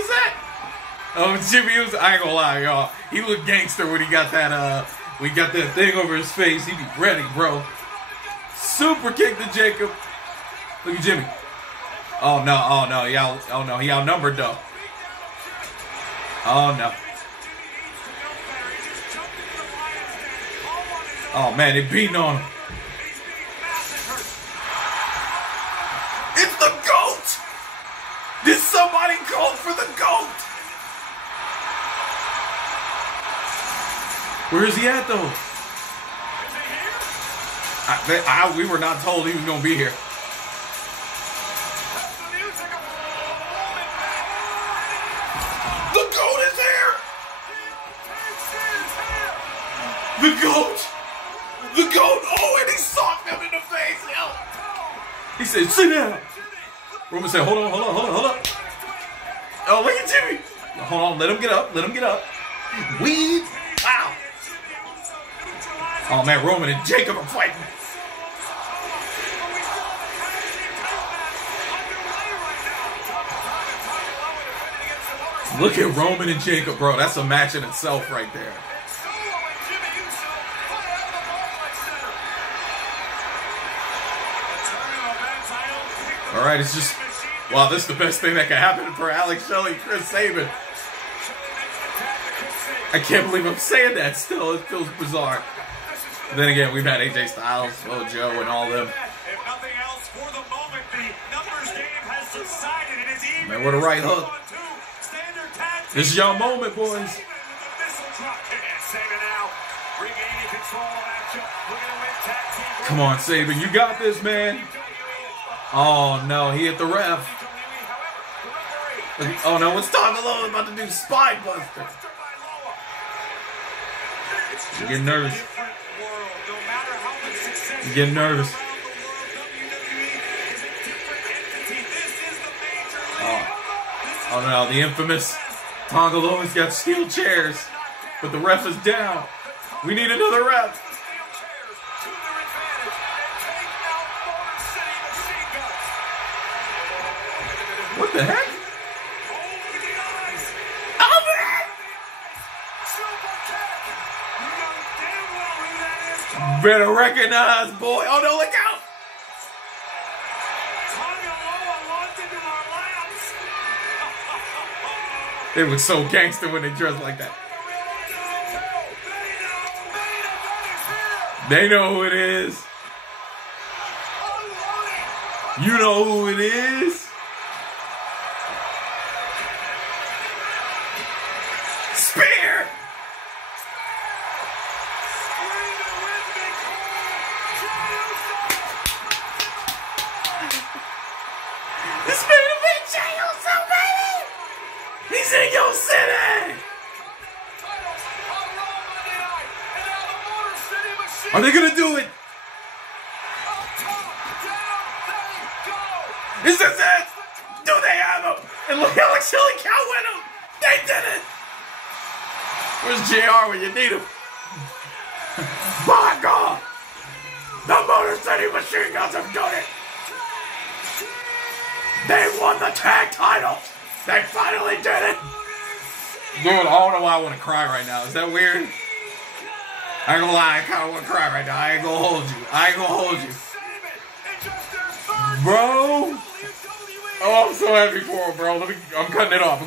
is that? Oh, Jimmy Uso. I ain't gonna lie, y'all. He looked gangster when he got that thing over his face. He be ready, bro. Super kick to Jacob. Look at Jimmy. Oh no, he outnumbered though. Oh no. Oh man, they beating on him. It's the GOAT! Did somebody call for the GOAT? Where is he at though? We were not told he was gonna be here. The GOAT is here! The GOAT! The GOAT! Oh, and he socked him in the face! Yo. He said, sit down! Roman said, hold on. Oh, look at Jimmy! Hold on, let him get up. Weed! Wow! Oh man, Roman and Jacob are fighting. Look at Roman and Jacob, bro. That's a match in itself right there. All right, it's just, wow, this is the best thing that can happen for Alex Shelley, Chris Sabin. I can't believe I'm saying that still. It feels bizarre. But then again, we've had AJ Styles, Joe, and all them. Man, what a right hook. This is your moment, boys. Come on, Sabin, you got this, man. Oh no, he hit the ref. Oh no, what's Tonga Loa about to do? Spine buster. You're getting nervous. You're getting nervous. Oh no, the infamous Tonga Loa's got steel chairs, but the ref is down. We need another ref. What the heck? Oh man! Better recognize, boy. Oh no, look out! They look so gangster when they dress like that. They know who it is. You know who it is. Spear! This man a big jail, so baby! He's in your city! Are they gonna do it? Is this it? Do they have him? And look how Chili Cow win him! They did it! Where's JR when you need him? My God! The Motor City Machine Guns have done it! They won the tag title! They finally did it! Dude, I don't know why I want to cry right now. Is that weird? I ain't gonna lie, I kinda want to cry right now. I ain't gonna hold you. Bro! Oh, I'm so happy for him, bro. I'm cutting it off.